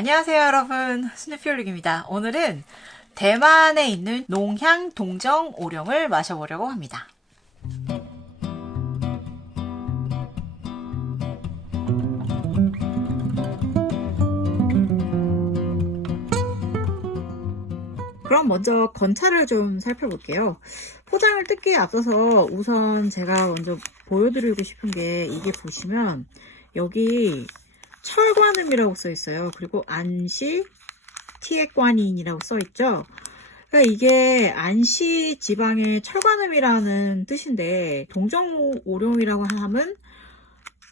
안녕하세요 여러분, 스누피올릭입니다. 오늘은 대만에 있는 농향 동정 오룡을 마셔보려고 합니다. 그럼 먼저 건차를 좀 살펴볼게요. 포장을 뜯기에 앞서서 우선 제가 먼저 보여드리고 싶은 게, 이게 보시면 여기 철관음이라고 써 있어요. 그리고 안시 티에관인이라고 써 있죠. 그러니까 이게 안시 지방의 철관음이라는 뜻인데, 동정오룡이라고 하면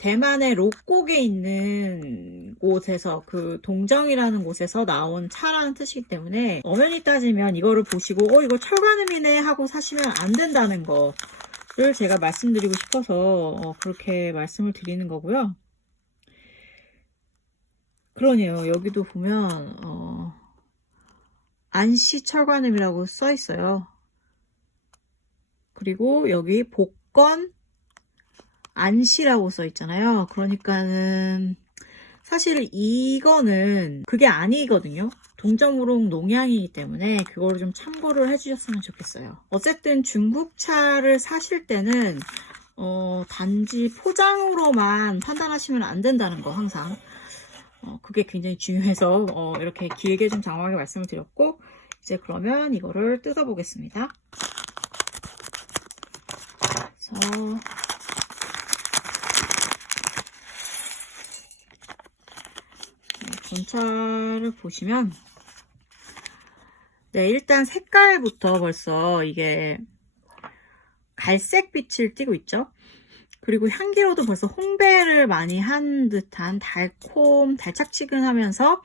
대만의 록곡에 있는 곳에서, 그 동정이라는 곳에서 나온 차라는 뜻이기 때문에 엄연히 따지면 이거를 보시고 이거 철관음이네 하고 사시면 안 된다는 거를 제가 말씀드리고 싶어서 그렇게 말씀을 드리는 거고요. 그러네요. 여기도 보면 안시 철관음이라고 써 있어요. 그리고 여기 복건 안시라고 써 있잖아요. 그러니까는 사실 이거는 그게 아니거든요. 동정오룡 농양이기 때문에 그거를 좀 참고를 해주셨으면 좋겠어요. 어쨌든 중국차를 사실 때는 단지 포장으로만 판단하시면 안 된다는 거, 항상 그게 굉장히 중요해서 이렇게 길게 좀 장황하게 말씀을 드렸고, 이제 그러면 이거를 뜯어 보겠습니다. 그래서 본차를 보시면, 네, 일단 색깔부터 벌써 이게 갈색빛을 띠고 있죠. 그리고 향기로도 벌써 홍배를 많이 한 듯한 달짝지근하면서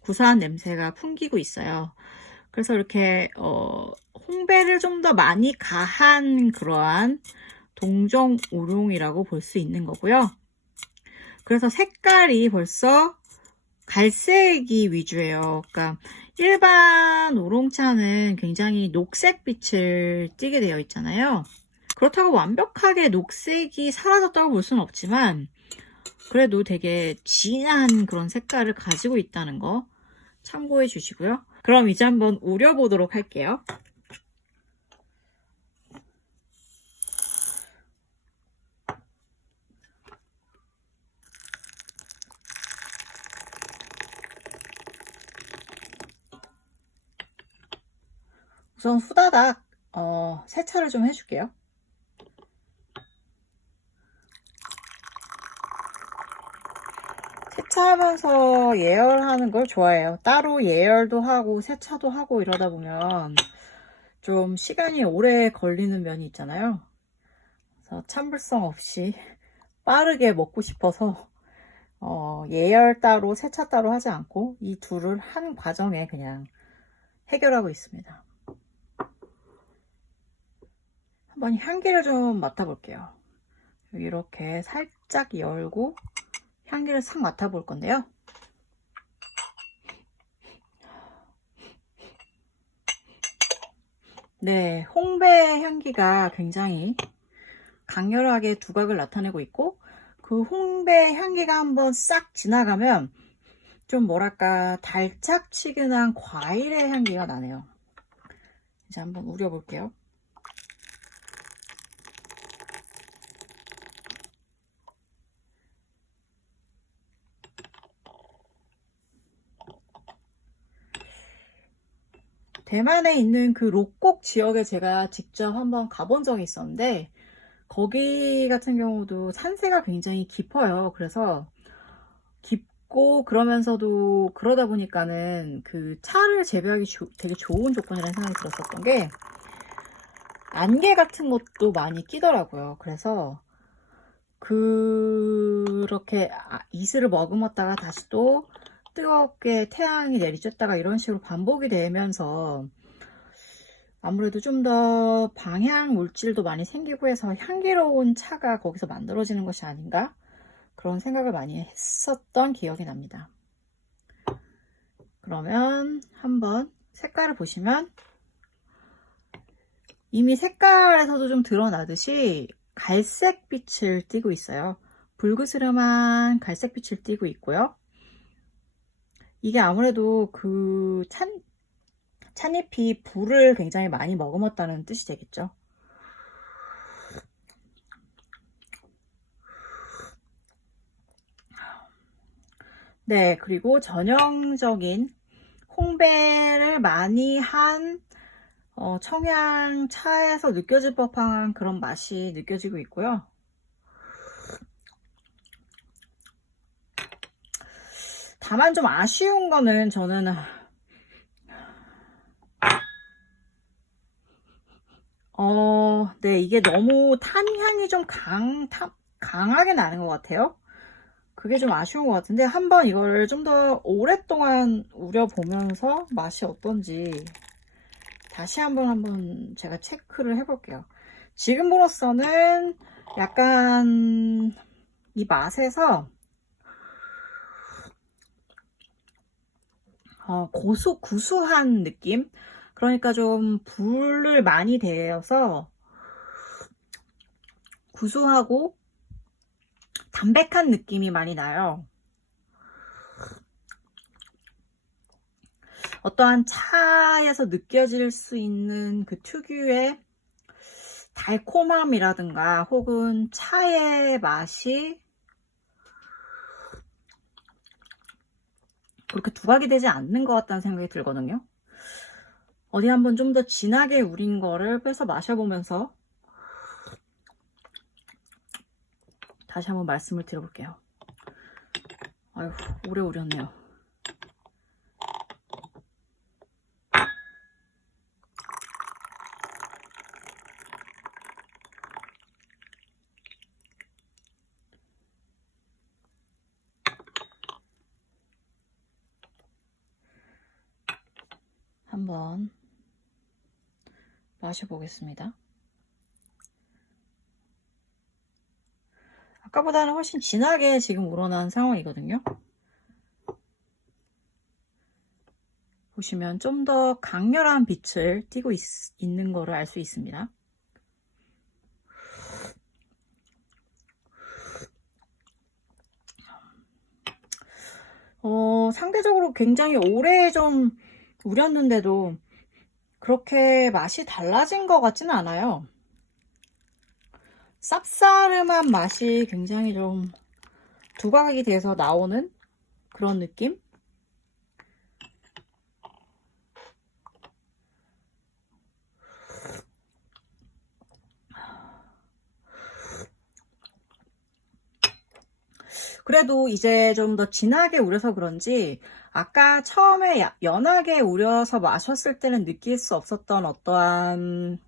구수한 냄새가 풍기고 있어요. 그래서 이렇게 홍배를 좀 더 많이 가한 그러한 동정오룡이라고 볼 수 있는 거고요. 그래서 색깔이 벌써 갈색이 위주예요. 그러니까 일반 오롱차는 굉장히 녹색빛을 띠게 되어 있잖아요. 그렇다고 완벽하게 녹색이 사라졌다고 볼 수는 없지만, 그래도 되게 진한 그런 색깔을 가지고 있다는 거 참고해 주시고요. 그럼 이제 한번 우려보도록 할게요. 우선 후다닥 세차를 좀 해줄게요. 세차하면서 예열하는 걸 좋아해요. 따로 예열도 하고 세차도 하고 이러다 보면 좀 시간이 오래 걸리는 면이 있잖아요. 그래서 참을성 없이 빠르게 먹고 싶어서 예열 따로 세차 따로 하지 않고 이 둘을 한 과정에 그냥 해결하고 있습니다. 한번 향기를 좀 맡아볼게요. 이렇게 살짝 열고 향기를 싹 맡아볼 건데요. 네, 홍배 향기가 굉장히 강렬하게 두각을 나타내고 있고, 그 홍배 향기가 한번 싹 지나가면 좀 뭐랄까 달짝지근한 과일의 향기가 나네요. 이제 한번 우려볼게요. 대만에 있는 그 록곡 지역에 제가 직접 한번 가본 적이 있었는데, 거기 같은 경우도 산세가 굉장히 깊어요. 그래서 깊고 그러면서도 그러다 보니까는 그 차를 재배하기 되게 좋은 조건이라는 생각이 들었었던 게, 안개 같은 것도 많이 끼더라고요. 그래서 그렇게 이슬을 머금었다가 다시 또 뜨겁게 태양이 내리쬐다가 이런 식으로 반복이 되면서 아무래도 좀 더 방향 물질도 많이 생기고 해서 향기로운 차가 거기서 만들어지는 것이 아닌가, 그런 생각을 많이 했었던 기억이 납니다. 그러면 한번 색깔을 보시면 이미 색깔에서도 좀 드러나듯이 갈색빛을 띠고 있어요. 붉으스름한 갈색빛을 띠고 있고요. 이게 아무래도 그 찻잎이 불을 굉장히 많이 머금었다는 뜻이 되겠죠. 네, 그리고 전형적인 홍배를 많이 한 청양차에서 느껴질 법한 그런 맛이 느껴지고 있고요. 다만 좀 아쉬운 거는 저는 네, 이게 너무 탄향이 좀 강하게 나는 것 같아요. 그게 좀 아쉬운 것 같은데 한번 이걸 좀 더 오랫동안 우려보면서 맛이 어떤지 다시 한번 제가 체크를 해볼게요. 지금으로서는 약간 이 맛에서 구수한 느낌? 그러니까 좀 불을 많이 대어서 구수하고 담백한 느낌이 많이 나요. 어떠한 차에서 느껴질 수 있는 그 특유의 달콤함이라든가 혹은 차의 맛이 그렇게 두각이 되지 않는 것 같다는 생각이 들거든요. 어디 한번 좀 더 진하게 우린 거를 빼서 마셔보면서 다시 한번 말씀을 드려볼게요. 아유, 오래 우렸네요. 한번 마셔보겠습니다. 아까보다는 훨씬 진하게 지금 우러난 상황이거든요. 보시면 좀 더 강렬한 빛을 띠고 있는 거를 알 수 있습니다. 상대적으로 굉장히 오래 좀 우렸는데도 그렇게 맛이 달라진 것 같지는 않아요. 쌉싸름한 맛이 굉장히 좀 두각이 돼서 나오는 그런 느낌? 그래도 이제 좀 더 진하게 우려서 그런지 아까 처음에 연하게 우려서 마셨을 때는 느낄 수 없었던 어떠한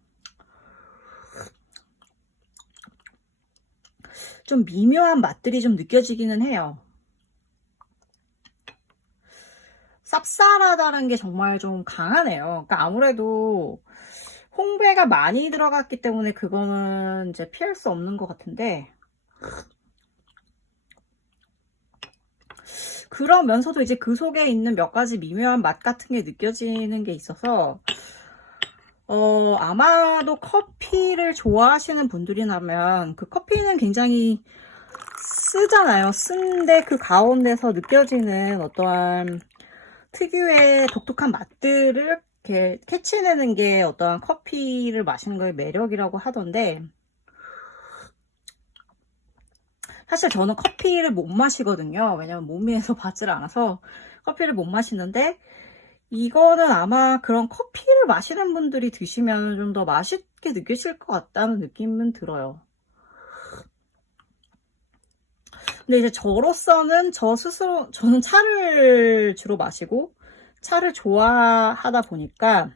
좀 미묘한 맛들이 좀 느껴지기는 해요. 쌉쌀하다는 게 정말 좀 강하네요. 그러니까 아무래도 홍배가 많이 들어갔기 때문에 그거는 이제 피할 수 없는 것 같은데 그러면서도 이제 그 속에 있는 몇 가지 미묘한 맛 같은 게 느껴지는 게 있어서 아마도 커피를 좋아하시는 분들이라면 그 커피는 굉장히 쓰잖아요. 쓴데 그 가운데서 느껴지는 어떠한 특유의 독특한 맛들을 이렇게 캐치해내는 게 어떠한 커피를 마시는 거의 매력이라고 하던데 사실 저는 커피를 못 마시거든요. 왜냐면 몸에서 받질 않아서 커피를 못 마시는데 이거는 아마 그런 커피를 마시는 분들이 드시면 좀 더 맛있게 느끼실 것 같다는 느낌은 들어요. 근데 이제 저로서는 저 스스로 저는 차를 주로 마시고 차를 좋아하다 보니까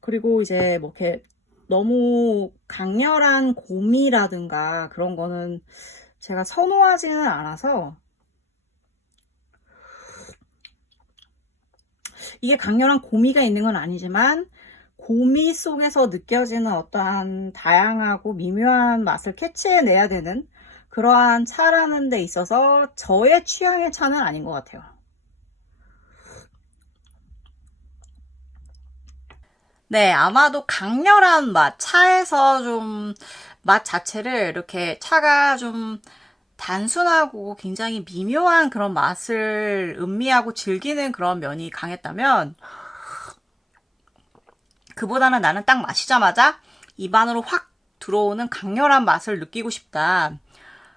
그리고 이제 뭐 이렇게 너무 강렬한 고미라든가 그런 거는 제가 선호하지는 않아서 이게 강렬한 고미가 있는 건 아니지만 고미 속에서 느껴지는 어떠한 다양하고 미묘한 맛을 캐치해내야 되는 그러한 차라는 데 있어서 저의 취향의 차는 아닌 것 같아요. 네, 아마도 강렬한 맛, 차에서 좀 맛 자체를 이렇게 차가 좀 단순하고 굉장히 미묘한 그런 맛을 음미하고 즐기는 그런 면이 강했다면, 그보다는 나는 딱 마시자마자 입안으로 확 들어오는 강렬한 맛을 느끼고 싶다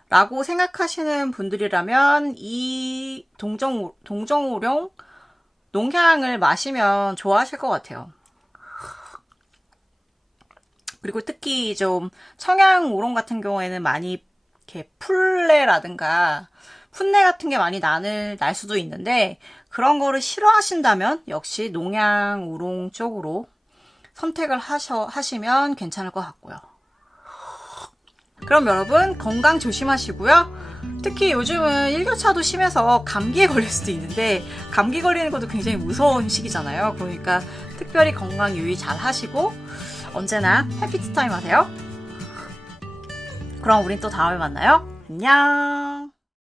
라고 생각하시는 분들이라면 이 동정오룡 농향을 마시면 좋아하실 것 같아요. 그리고 특히 좀 청양 오롱 같은 경우에는 많이 이렇게 풀내라든가 풋내 같은 게 많이 날 수도 있는데, 그런 거를 싫어하신다면 역시 농양 오롱 쪽으로 선택을 하시면 괜찮을 것 같고요. 그럼 여러분 건강 조심하시고요. 특히 요즘은 일교차도 심해서 감기에 걸릴 수도 있는데, 감기 걸리는 것도 굉장히 무서운 시기잖아요. 그러니까 특별히 건강 유의 잘 하시고 언제나 해피티 타임 하세요. 그럼 우린 또 다음에 만나요. 안녕.